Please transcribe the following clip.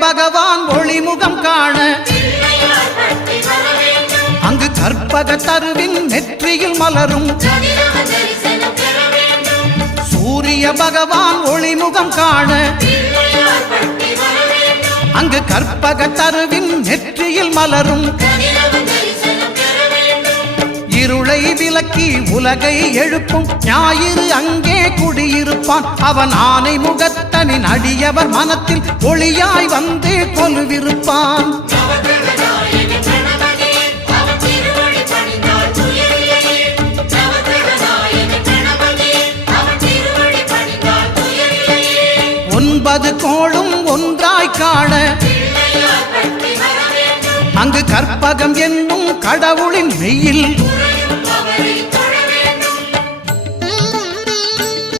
பகவான் ஒளிமுகம் காண அங்கு கற்பக தருவின் நெற்றியில் மலரும் சூரிய பகவான் ஒளிமுகம் காண அங்கு கற்பக தருவின் நெற்றியில் மலரும் இருளை விலக்கி உலகை எழுப்பும் ஞாயிறு அங்கே குடியிருப்பான் அவன் ஆனை முகத்தனின் அடியவர் மனத்தில் ஒளியாய் வந்து கொலுவிருப்பான் ஒன்பது கோளும் ஒன்றாய் காண அங்கு கற்பகம் என்னும் கடவுளின் மெய்யில்